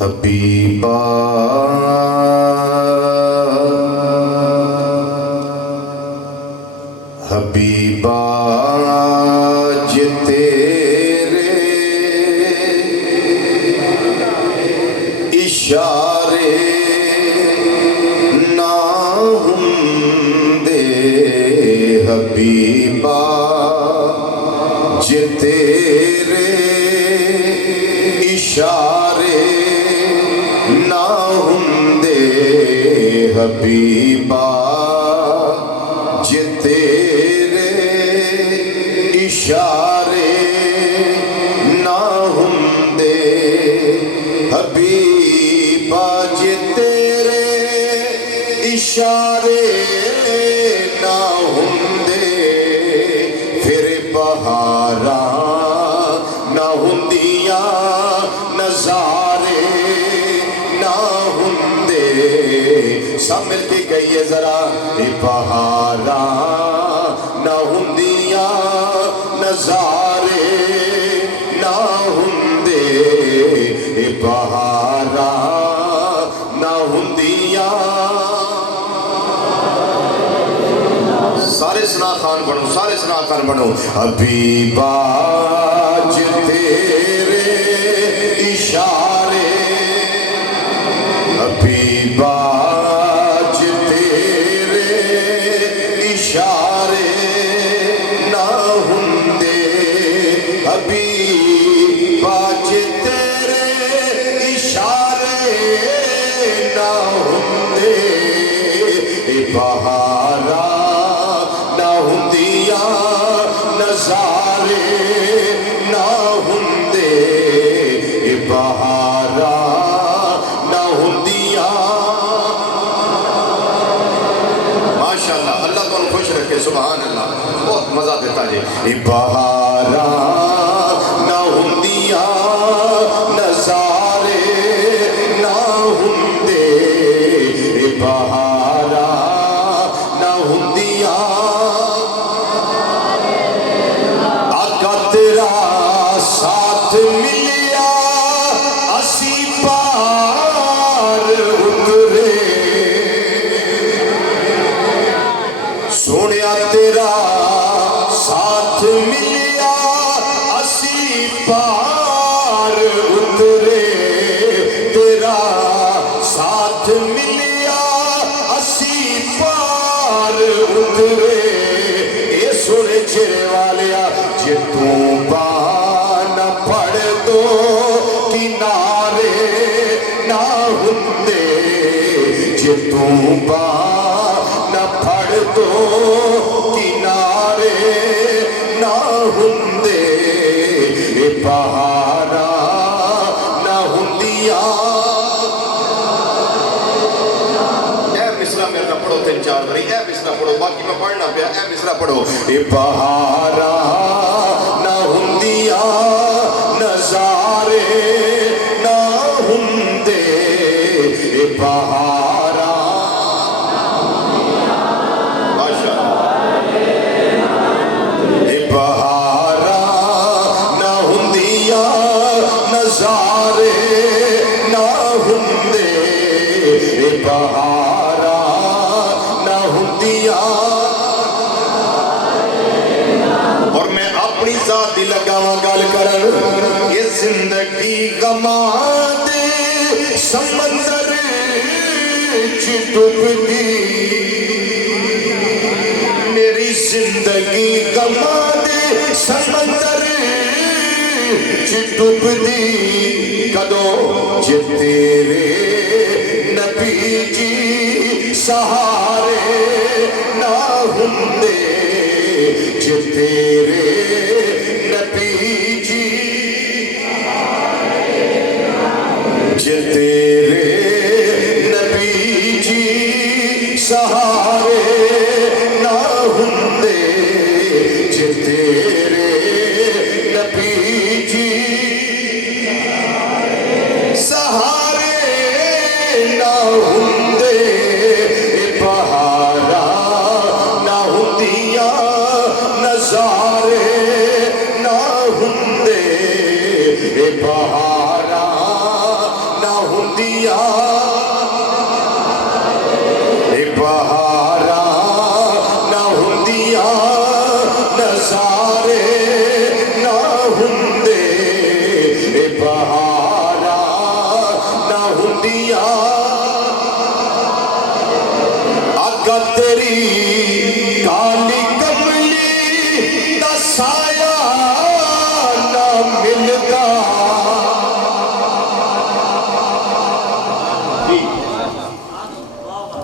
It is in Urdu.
حبیبا حبیبا جے تیرے اشارے نہ ہوندے حبیبا جے تیرے اشارے نہ ہوندے حبیبا جے تیرے اشارے نہ ہوندے حبیبا جے تیرے اشارے نہ ہوندے پھر بہاراں نہ ہوندیاں نظارے نہ ہوندے سب مل کے کہیے ذرا بہاراں نہ ہوندیاں نظارے نہ ہوندے بہاراں نہ ہوندیاں سارے سنا خان بنو سارے سنا خان بنو حبیبا جے تیرے اشارے حبیبا جے تیرے اشارے نہ ہوندے حبیبا جے تیرے اشارے نہ ہوندے بہاراں نہ ہوندیاں نظارے نہ ہوندے بہاراں نہ ہوندیاں ماشاءاللہ اللہ کو خوش رکھے سبحان اللہ بہت مزہ دیتا جی بہاراں نہ ہوندیاں نظارے نہ ہوندے بہاراں نہ ہوندیاں آقا تیرا ساتھ ملیا اسی پار اترے سونیا تیرا ساتھ ملیا اسی پار اترے تیرا ساتھ ملیا اسی پار اترے اے سونے چہرے والیا جے تو بان پڑھ دو کنارے نہ ہوندے جے تو بان پڑھ دو کنارے نہ ہوندے بہاراں نہ ہوندیاں اے مصرع میرا پڑھو تین چار بری اے مصرع پڑھو باقی میں پڑھنا پیا اے مصرع پڑھو بہاراں نہ ہوندیاں نظارے نہ ہوندے بہاراں بہاراں نہ ہوندیاں نظارے نہ ہوندے بہاراں نہ ہوندیاں اور میں اپنی ذات دی لگاواں گل کرن یہ زندگی غماں دے سمندر چ ڈبدی میری زندگی غماں دے سمندر چ ڈبدی کدوں جے تیرے نبی جی سہارے نہ ہوندے جے تیرے نبی جی جے تیرے نبی جی سہارے نہ ہوندے جے تیرے نبی جی سہارے نہ ہوندے بہاراں نہ ہوندیاں نظارے نہ ہوندے بہاراں نہ